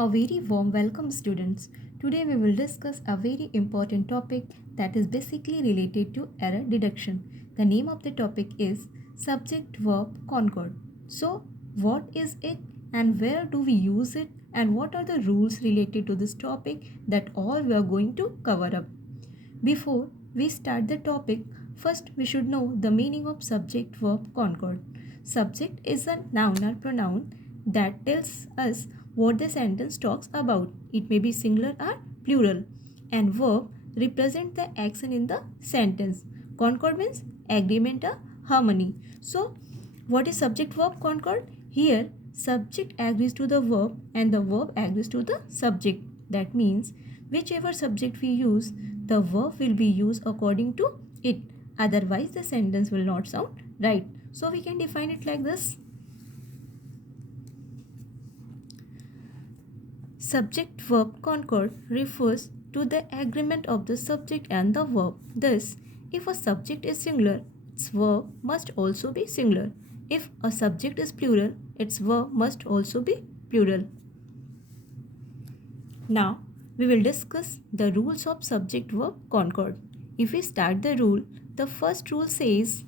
A very warm welcome, students. Today we will discuss a very important topic that is basically related to error deduction. The name of the topic is Subject Verb Concord. So, what is it and where do we use it and what are the rules related to this topic that all we are going to cover up. Before we start the topic, first we should know the meaning of subject verb concord. Subject is a noun or pronoun that tells us what the sentence talks about. It may be singular or plural. And verb represent the action in the sentence. Concord means agreement or harmony. So, what is subject verb concord? Here, subject agrees to the verb and the verb agrees to the subject. That means whichever subject we use, the verb will be used according to it. Otherwise, the sentence will not sound right. So, we can define it like this. Subject verb concord refers to the agreement of the subject and the verb. Thus, if a subject is singular, its verb must also be singular. If a subject is plural, its verb must also be plural. Now, we will discuss the rules of subject verb concord. If we start the rule, the first rule says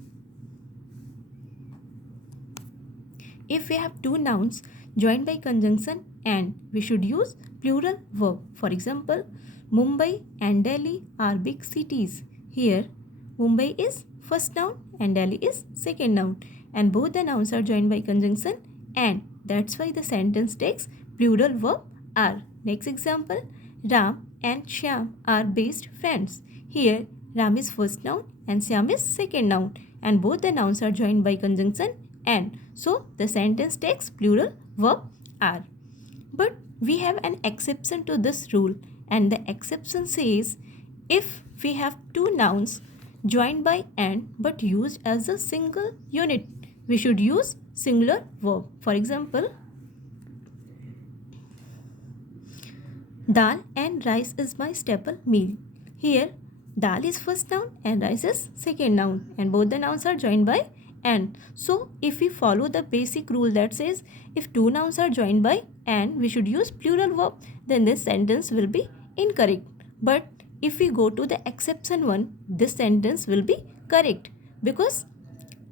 if we have two nouns joined by conjunction and, we should use plural verb. For example, Mumbai and Delhi are big cities. Here, Mumbai is first noun and Delhi is second noun, and both the nouns are joined by conjunction and. That's why the sentence takes plural verb are. Next example, Ram and Shyam are best friends. Here, Ram is first noun and Shyam is second noun, and both the nouns are joined by conjunction and. So, the sentence takes plural verb are. But we have an exception to this rule, and the exception says if we have two nouns joined by and but used as a single unit, we should use singular verb. For example, Dal and rice is my staple meal. Here, dal is first noun and rice is second noun, and both the nouns are joined by and. So, if we follow the basic rule that says if two nouns are joined by and, we should use plural verb, then this sentence will be incorrect. But if we go to the exception one, this sentence will be correct because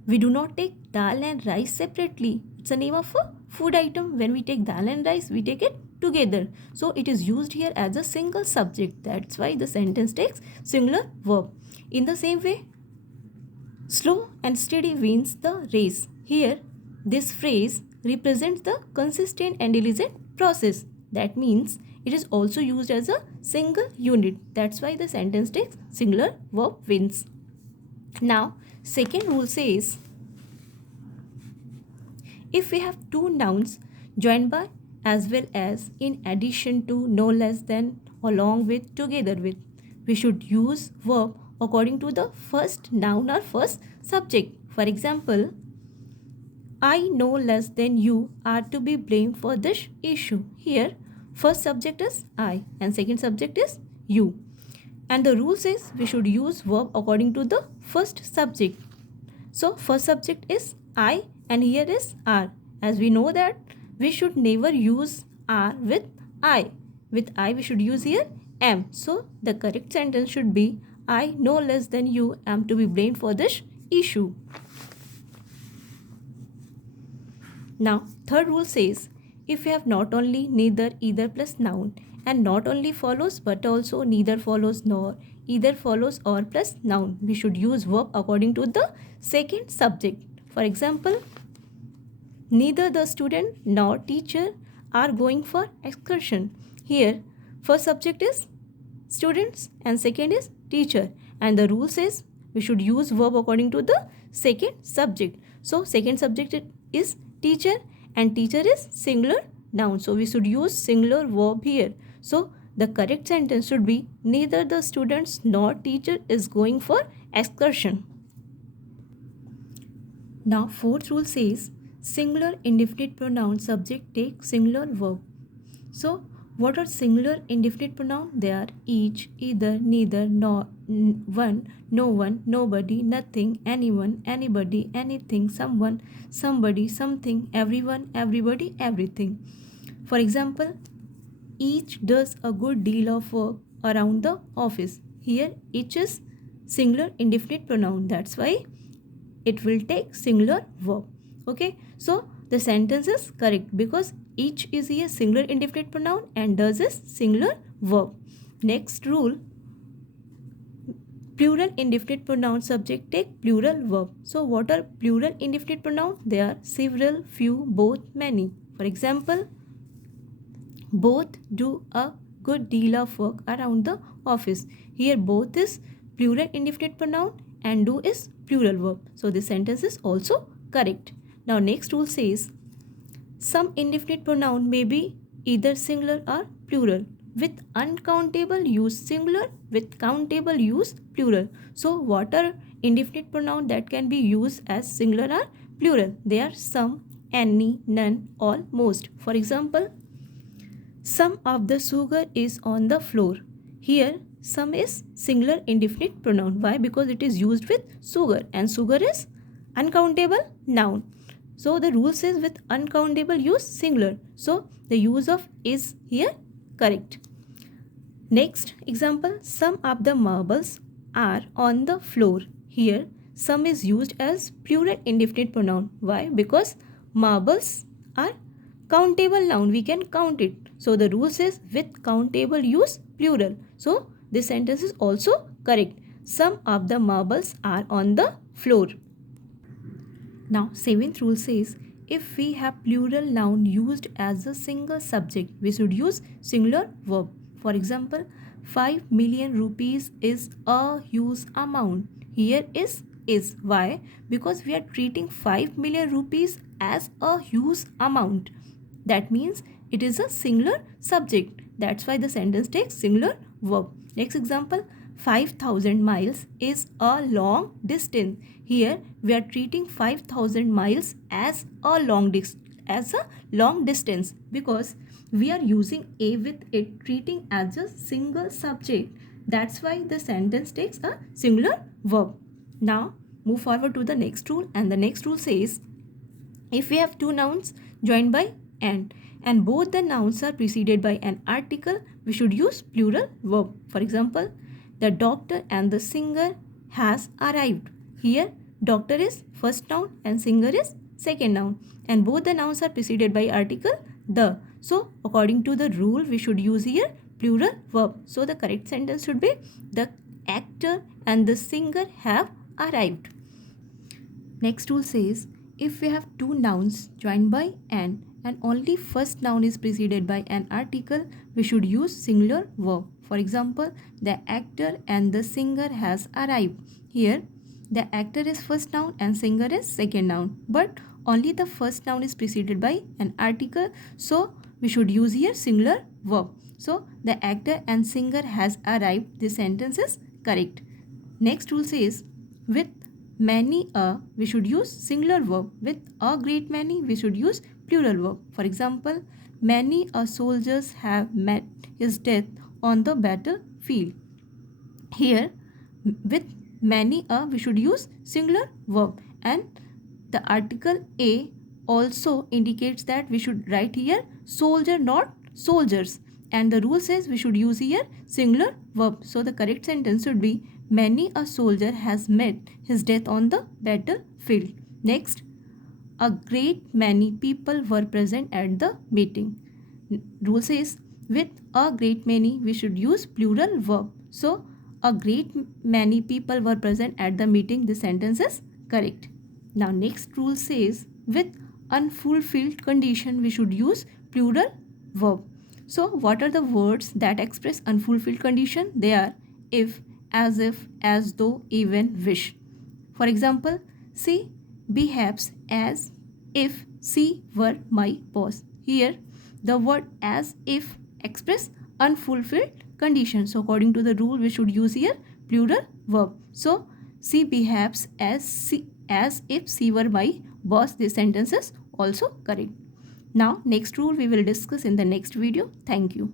we do not take dal and rice separately. It's a name of a food item. When we take dal and rice, we take it together. So it is used here as a single subject. That's why the sentence takes singular verb. In the same way, slow and steady wins the race. Here, this phrase represents the consistent and diligent process. That means it is also used as a single unit. That's why the sentence takes singular verb wins. Now, second rule says if we have two nouns joined by, as well as, in addition to, no less than, along with, together with, we should use verb according to the first noun or first subject. For example, I no less than you are to be blamed for this issue. Here, first subject is I and second subject is you. And the rule says we should use verb according to the first subject. So, first subject is I and here is are. As we know that we should never use are with I. With I we should use here am. So, the correct sentence should be I no less than you am to be blamed for this issue. Now, third rule says if we have not only, neither, either plus noun, and not only follows but also neither follows nor, either follows or plus noun, we should use verb according to the second subject. For example, neither the student nor teacher are going for excursion. Here, first subject is students and second is teacher, and the rule says we should use verb according to the second subject. So, second subject is teacher and teacher is singular noun. So, we should use singular verb here. So, the correct sentence should be neither the students nor teacher is going for excursion. Now, fourth rule says singular indefinite pronoun subject take singular verb. So, what are singular indefinite pronoun? They are each, either, neither, nor, one, no one, nobody, nothing, anyone, anybody, anything, someone, somebody, something, everyone, everybody, everything. For example, each does a good deal of work around the office. Here each is singular indefinite pronoun. That's why it will take singular verb. Okay, so the sentence is correct because each is here singular indefinite pronoun and does is singular verb. Next rule, plural indefinite pronoun subject take plural verb. So what are plural indefinite pronoun? They are several, few, both, many. For example, both do a good deal of work around the office. Here both is plural indefinite pronoun and do is plural verb. So this sentence is also correct. Now next rule says some indefinite pronoun may be either singular or plural. With uncountable use singular, with countable use plural. So what are indefinite pronoun that can be used as singular or plural? They are some, any, none, all, most. For example, some of the sugar is on the floor. Here some is singular indefinite pronoun. Why? Because it is used with sugar and sugar is uncountable noun. So the rule says with uncountable use singular. So the use of is here correct. Next example, some of the marbles are on the floor. Here some is used as plural indefinite pronoun. Why? Because marbles are countable noun. We can count it. So the rule says with countable use plural. So this sentence is also correct. Some of the marbles are on the floor. Now seventh rule says if we have plural noun used as a single subject, we should use singular verb. For example, 5 million rupees is a huge amount. Here is. Why? Because we are treating 5 million rupees as a huge amount. That means it is a singular subject. That's why the sentence takes singular verb. Next example, 5,000 miles is a long distance. Here we are treating 5,000 miles as a long distance because we are using a with it, treating as a single subject. That's why the sentence takes a singular verb. Now move forward to the next rule, and the next rule says if we have two nouns joined by and both the nouns are preceded by an article, we should use plural verb. For example, the doctor and the singer has arrived. Here doctor is first noun and singer is second noun, and both the nouns are preceded by article the. So according to the rule we should use here plural verb. So the correct sentence should be the actor and the singer have arrived. Next rule says if we have two nouns joined by and only first noun is preceded by an article, we should use singular verb. For example, the actor and the singer has arrived. Here the actor is first noun and singer is second noun, but only the first noun is preceded by an article, so we should use here singular verb. So the actor and singer has arrived. This sentence is correct. Next rule says with many a, we should use singular verb. With a great many, we should use plural verb. For example, many a soldiers have met his death on the battlefield. Here with many a, we should use singular verb, and the article a also indicates that we should write here soldier, not soldiers, and the rule says we should use here singular verb. So the correct sentence should be many a soldier has met his death on the battlefield. Next, a great many people were present at the meeting. Rule says with a great many we should use plural verb. So a great many people were present at the meeting. This sentence is correct. Now next rule says with unfulfilled condition we should use plural verb. So what are the words that express unfulfilled condition? They are if, as if, as though, even, wish. For example, she behaves as if she were my boss. Here the word as if express unfulfilled condition. So according to the rule we should use here plural verb. So she behaves as if she were my boss. This sentence is also correct. Now next rule we will discuss in the next video. Thank you.